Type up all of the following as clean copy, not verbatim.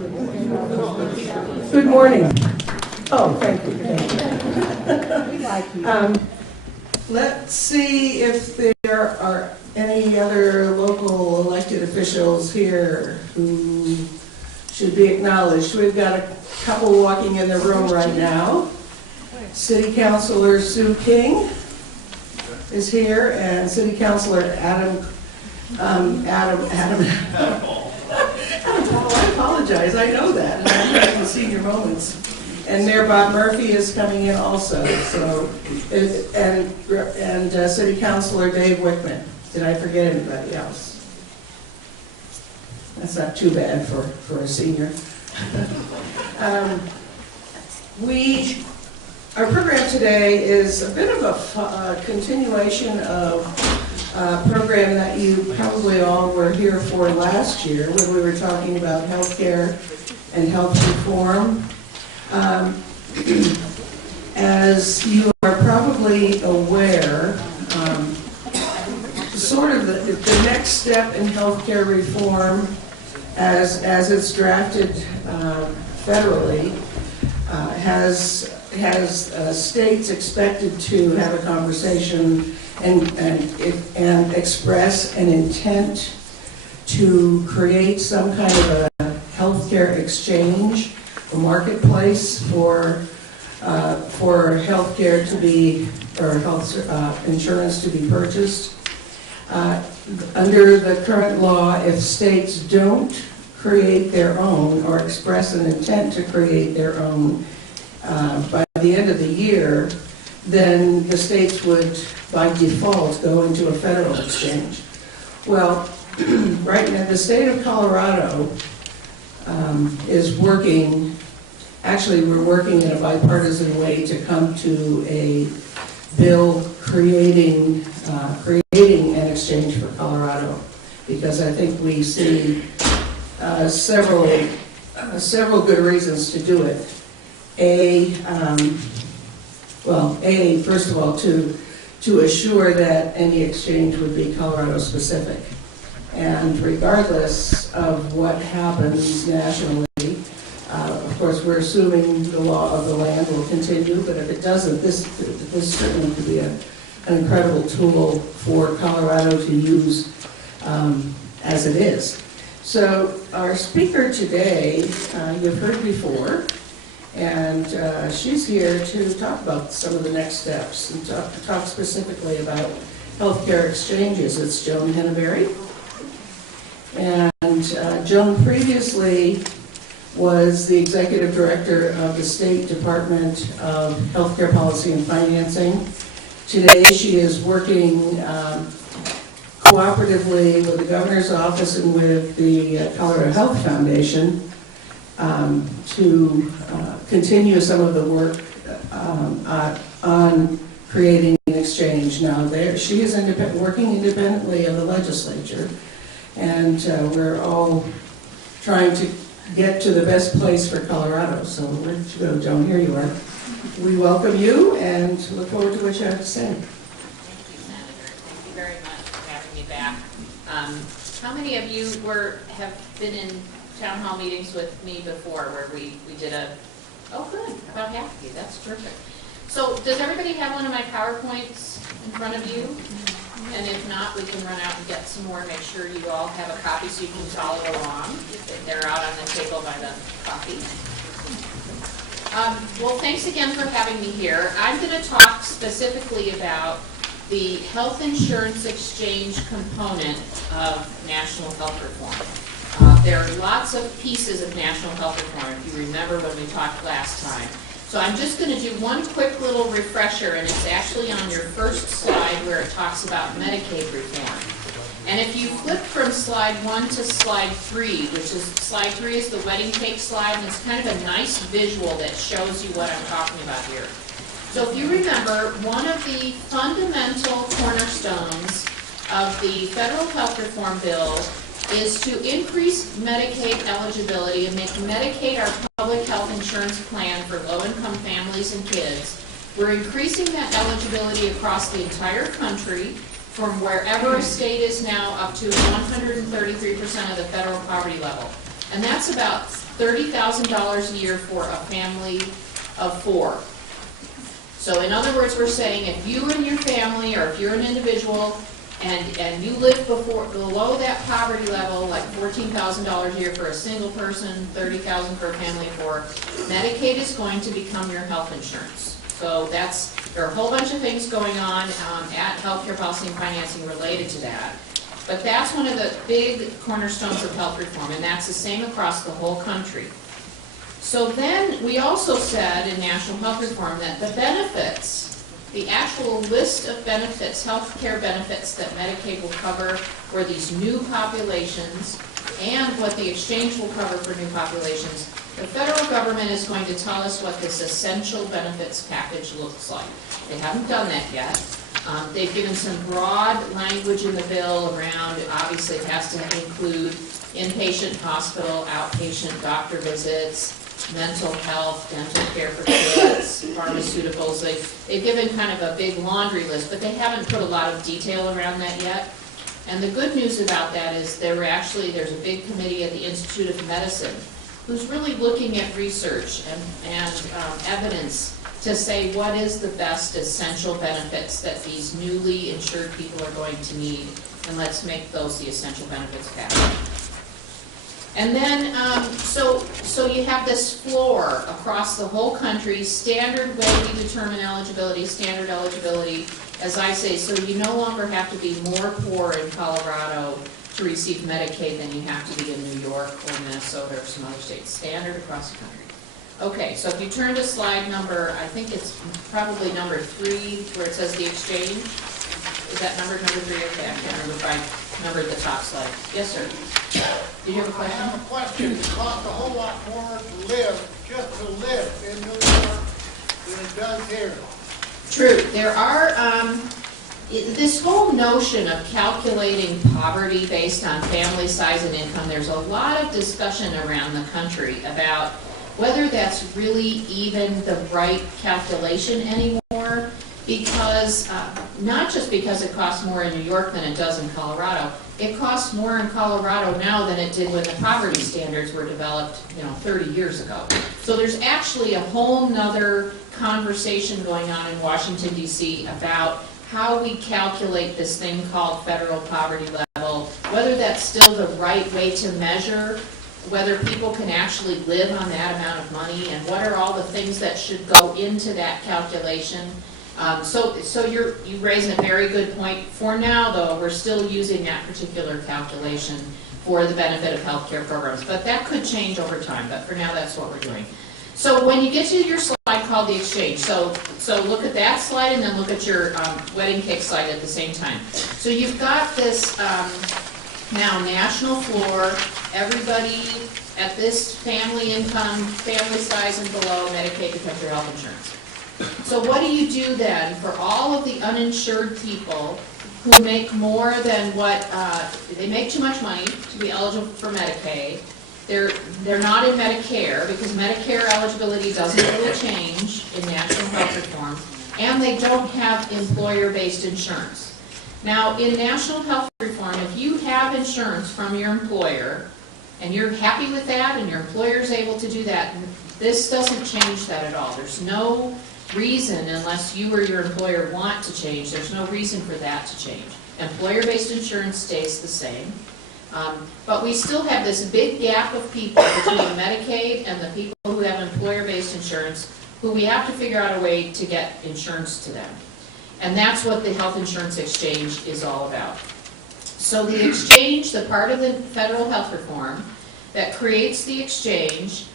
Good morning. Oh, thank you. Let's see if there are any other local elected officials here who should be acknowledged. We've got a couple walking in the room right now. City Councilor Sue King is here, and City Councilor Adam Paul, I apologize, I know that, and I'm having senior moments. And Mayor Bob Murphy is coming in also, so, and City Councilor Dave Wickman. Did I forget anybody else? That's not too bad for a senior. Our program today is a bit of a continuation of a program that you probably all were here for last year when we were talking about healthcare and health reform. As you are probably aware, sort of the next step in healthcare reform as it's drafted federally has states expected to have a conversation and express an intent to create some kind of a healthcare exchange, a marketplace for healthcare to be, or health insurance to be purchased. Under the current law, if states don't create their own or express an intent to create their own by the end of the year, then the states would, by default, go into a federal exchange. Well, right now, the state of Colorado is working, actually we're working in a bipartisan way to come to a bill creating an exchange for Colorado, because I think we see several good reasons to do it. First of all, to assure that any exchange would be Colorado specific. And regardless of what happens nationally, of course, we're assuming the law of the land will continue, but if it doesn't, this certainly could be an incredible tool for Colorado to use as it is. So our speaker today, you've heard before, and she's here to talk about some of the next steps and talk specifically about healthcare exchanges. It's Joan Henneberry. And Joan previously was the executive director of the State Department of Healthcare Policy and Financing. Today she is working cooperatively with the governor's office and with the Colorado Health Foundation to continue some of the work on creating an exchange. Now, she is working independently of the legislature, and we're all trying to get to the best place for Colorado. So where did you go, Joan? Here you are. We welcome you and look forward to what you have to say. Thank you, Senator. Thank you very much for having me back. How many of you have been in town hall meetings with me before where we did oh good, about half of you, that's terrific. So does everybody have one of my PowerPoints in front of you? And if not, we can run out and get some more, make sure you all have a copy so you can follow along. They're out on the table by the coffee. Well, thanks again for having me here. I'm going to talk specifically about the health insurance exchange component of national health reform. There are lots of pieces of national health reform, if you remember when we talked last time. So I'm just going to do one quick little refresher, and it's actually on your first slide where it talks about Medicaid reform. And if you flip from slide 1 to slide 3, which is, slide 3 is the wedding cake slide, and it's kind of a nice visual that shows you what I'm talking about here. So if you remember, one of the fundamental cornerstones of the federal health reform bill is to increase Medicaid eligibility and make Medicaid our public health insurance plan for low-income families and kids. We're increasing that eligibility across the entire country from wherever a state is now up to 133% of the federal poverty level. And that's about $30,000 a year for a family of 4. So in other words, we're saying if you and your family, or if you're an individual, and you live below that poverty level, like $14,000 a year for a single person, $30,000 for a family of 4, Medicaid is going to become your health insurance. So there are a whole bunch of things going on at Healthcare Policy and Financing related to that. But that's one of the big cornerstones of health reform, and that's the same across the whole country. So then we also said in National Health Reform that the benefits, the actual list of benefits, health care benefits that Medicaid will cover for these new populations and what the exchange will cover for new populations, the federal government is going to tell us what this essential benefits package looks like. They haven't done that yet. They've given some broad language in the bill around, obviously it has to include inpatient hospital, outpatient doctor visits, mental health, dental care for kids, pharmaceuticals. They've given kind of a big laundry list, but they haven't put a lot of detail around that yet. And the good news about that is there's a big committee at the Institute of Medicine who's really looking at research and evidence to say what is the best essential benefits that these newly insured people are going to need, and let's make those the essential benefits package. And then, so you have this floor across the whole country, standard way we determine eligibility, standard eligibility, as I say, so you no longer have to be more poor in Colorado to receive Medicaid than you have to be in New York or Minnesota or some other states, standard across the country. Okay, so if you turn to slide number, I think it's probably number 3, where it says the exchange. Is that number 3? Okay, I can't remember if I numbered the top slide. Yes, sir. Did you have a question? I have a question. It costs a whole lot more to live, just to live in New York than it does here. True. There are, this whole notion of calculating poverty based on family size and income, there's a lot of discussion around the country about whether that's really even the right calculation anymore, because, not just because it costs more in New York than it does in Colorado, it costs more in Colorado now than it did when the poverty standards were developed, 30 years ago. So there's actually a whole nother conversation going on in Washington, D.C. about how we calculate this thing called federal poverty level, whether that's still the right way to measure whether people can actually live on that amount of money, and what are all the things that should go into that calculation. So you raise a very good point. For now, though, we're still using that particular calculation for the benefit of healthcare programs, but that could change over time, but for now that's what we're doing. So when you get to your slide called the exchange, so look at that slide and then look at your wedding cake slide at the same time. So you've got this now national floor, everybody at this family income, family size and below, Medicaid becomes your health insurance. So what do you do then for all of the uninsured people who make more than what, they make too much money to be eligible for Medicaid? They're not in Medicare, because Medicare eligibility doesn't really change in national health reform, and they don't have employer-based insurance. Now, in national health reform, if you have insurance from your employer, and you're happy with that, and your employer is able to do that, this doesn't change that at all. There's no reason, unless you or your employer want to change, there's no reason for that to change. Employer-based insurance stays the same. But we still have this big gap of people between Medicaid and the people who have employer-based insurance, who we have to figure out a way to get insurance to them. And that's what the health insurance exchange is all about. So the exchange, the part of the federal health reform that creates the exchange,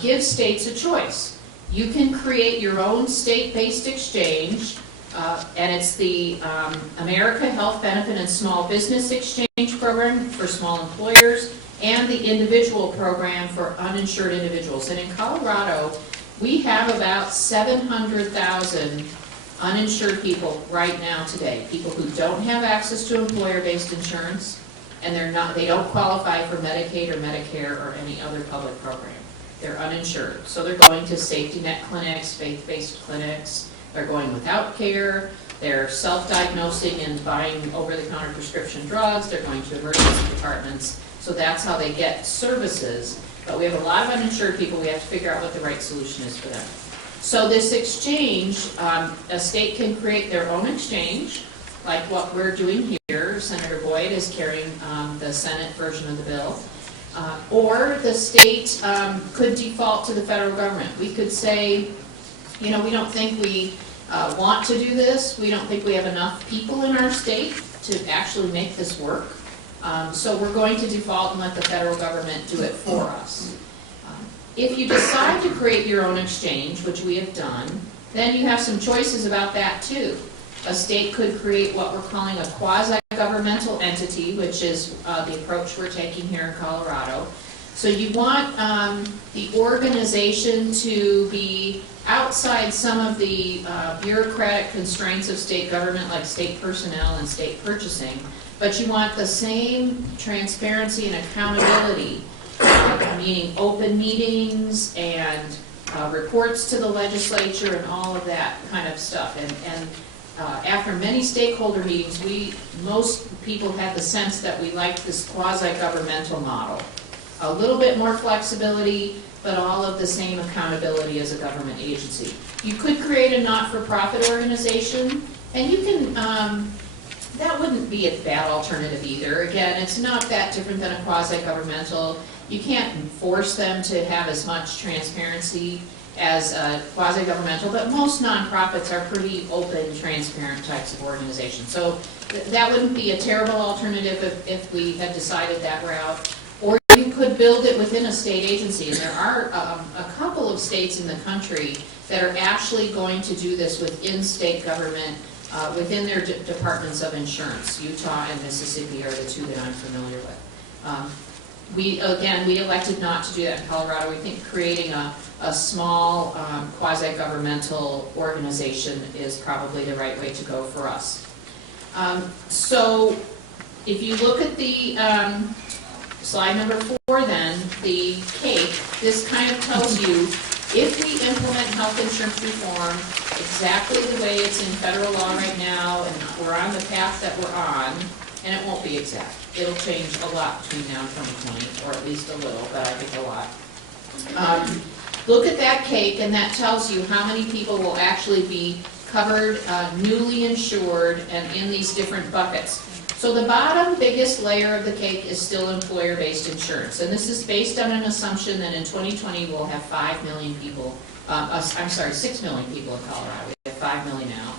gives states a choice. You can create your own state-based exchange, and it's the America Health Benefit and Small Business Exchange Program for small employers, and the individual program for uninsured individuals. And in Colorado, we have about 700,000 uninsured people right now today, people who don't have access to employer-based insurance, and they don't qualify for Medicaid or Medicare or any other public program. They're uninsured. So they're going to safety net clinics, faith-based clinics, they're going without care, they're self-diagnosing and buying over-the-counter prescription drugs, they're going to emergency departments. So that's how they get services. but we have a lot of uninsured people. We have to figure out what the right solution is for them. So this exchange, a state can create their own exchange, like what we're doing here. Senator Boyd is carrying the Senate version of the bill. Or the state could default to the federal government. We could say, you know, we don't think we want to do this. We don't think we have enough people in our state to actually make this work. So we're going to default and let the federal government do it for us. If you decide to create your own exchange, which we have done, then you have some choices about that too. A state could create what we're calling a quasi-governmental entity, which is the approach we're taking here in Colorado. So you want the organization to be outside some of the bureaucratic constraints of state government, like state personnel and state purchasing, but you want the same transparency and accountability, meaning open meetings and reports to the legislature and all of that kind of stuff. And after many stakeholder meetings, most people had the sense that we liked this quasi-governmental model. A little bit more flexibility, but all of the same accountability as a government agency. You could create a not-for-profit organization, and you can, that wouldn't be a bad alternative either. Again, it's not that different than a quasi-governmental. You can't force them to have as much transparency as a quasi-governmental, but most nonprofits are pretty open, transparent types of organizations. So that wouldn't be a terrible alternative if we had decided that route. Or you could build it within a state agency, and there are a couple of states in the country that are actually going to do this within state government, within their departments of insurance. Utah and Mississippi are the two that I'm familiar with. We elected not to do that in Colorado. We think creating a small quasi-governmental organization is probably the right way to go for us. So if you look at the slide number 4 then, the cake, this kind of tells you if we implement health insurance reform exactly the way it's in federal law right now, and we're on the path that we're on, and it won't be exact. It'll change a lot between now and 2020, or at least a little, but I think a lot. Look at that cake, and that tells you how many people will actually be covered, newly insured, and in these different buckets. So the bottom biggest layer of the cake is still employer-based insurance, and this is based on an assumption that in 2020 we'll have 5 million people, 6 million people in Colorado. We have 5 million now.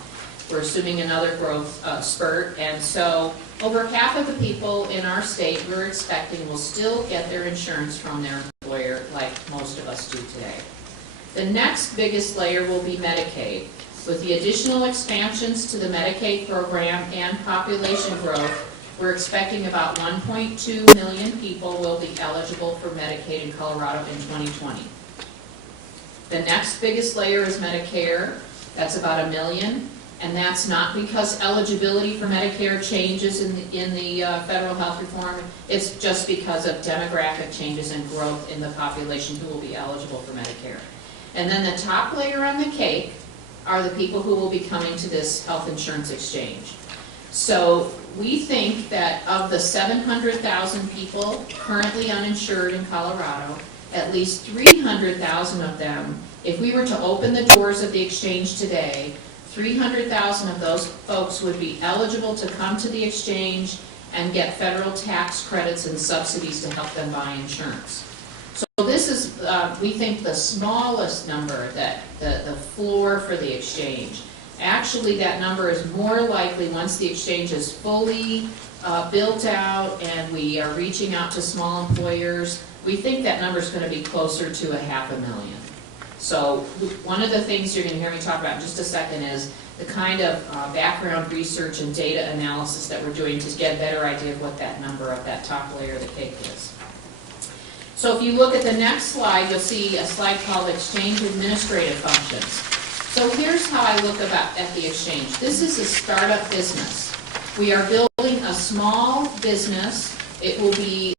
We're assuming another growth spurt, and so over half of the people in our state we're expecting will still get their insurance from their employer like most of us do today. The next biggest layer will be Medicaid. With the additional expansions to the Medicaid program and population growth, we're expecting about 1.2 million people will be eligible for Medicaid in Colorado in 2020. The next biggest layer is Medicare. That's about 1 million. And that's not because eligibility for Medicare changes in the federal health reform. It's just because of demographic changes and growth in the population who will be eligible for Medicare. And then the top layer on the cake are the people who will be coming to this health insurance exchange. So we think that of the 700,000 people currently uninsured in Colorado, at least 300,000 of them, if we were to open the doors of the exchange today, 300,000 of those folks would be eligible to come to the exchange and get federal tax credits and subsidies to help them buy insurance. So this is, we think, the smallest number, that the floor for the exchange. Actually, that number is more likely once the exchange is fully built out and we are reaching out to small employers. We think that number is going to be closer to 500,000. So one of the things you're going to hear me talk about in just a second is the kind of background research and data analysis that we're doing to get a better idea of what that number of that top layer of the cake is. So if you look at the next slide, you'll see a slide called Exchange Administrative Functions. So here's how I look at the exchange. This is a startup business. We are building a small business. It will be